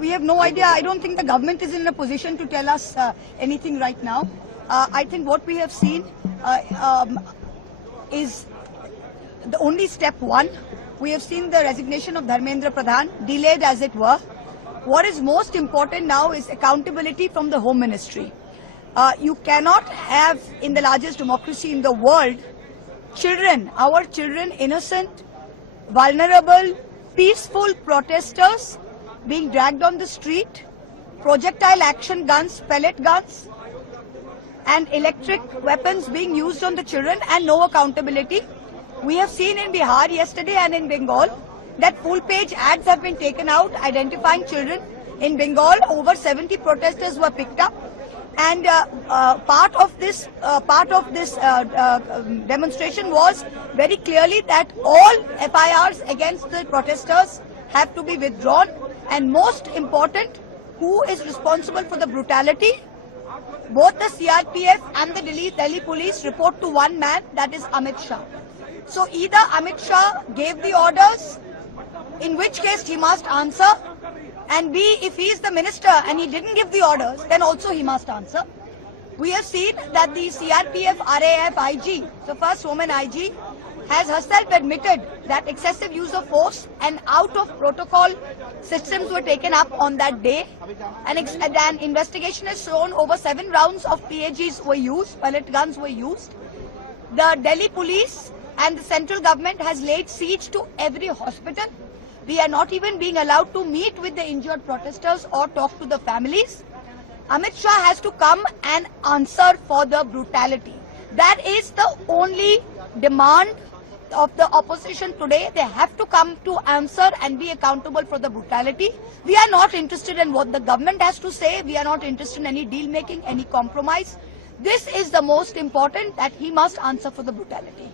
We have no idea. I don't think the government is in a position to tell us anything right now. I think what we have seen is the only step one. We have seen the resignation of Dharmendra Pradhan, delayed as it were. What is most important now is accountability from the Home Ministry. You cannot have, in the largest democracy in the world, children, our children, innocent, vulnerable, peaceful protesters being dragged on the street, projectile action guns, pellet guns, and electric weapons being used on the children, and no accountability. We have seen in Bihar yesterday and in Bengal that full-page ads have been taken out identifying children. In Bengal, over 70 protesters were picked up, and part of this demonstration was very clearly that all FIRs against the protesters have to be withdrawn, and most important, who is responsible for the brutality? Both the CRPF and the Delhi police report to one man, that is Amit Shah. So either Amit Shah gave the orders, in which case he must answer, and B, if he is the minister and he didn't give the orders, then also he must answer. We have seen that the CRPF RAF IG, so first woman IG, has herself admitted that excessive use of force and out of protocol systems were taken up on that day. And an investigation has shown over 7 rounds of PAGs were used, pellet guns were used. The Delhi police and the central government has laid siege to every hospital. We are not even being allowed to meet with the injured protesters or talk to the families. Amit Shah has to come and answer for the brutality. That is the only demand of the opposition today. They have to come to answer and be accountable for the brutality. We are not interested in what the government has to say. We are not interested in any deal making, any compromise. This is the most important, that he must answer for the brutality.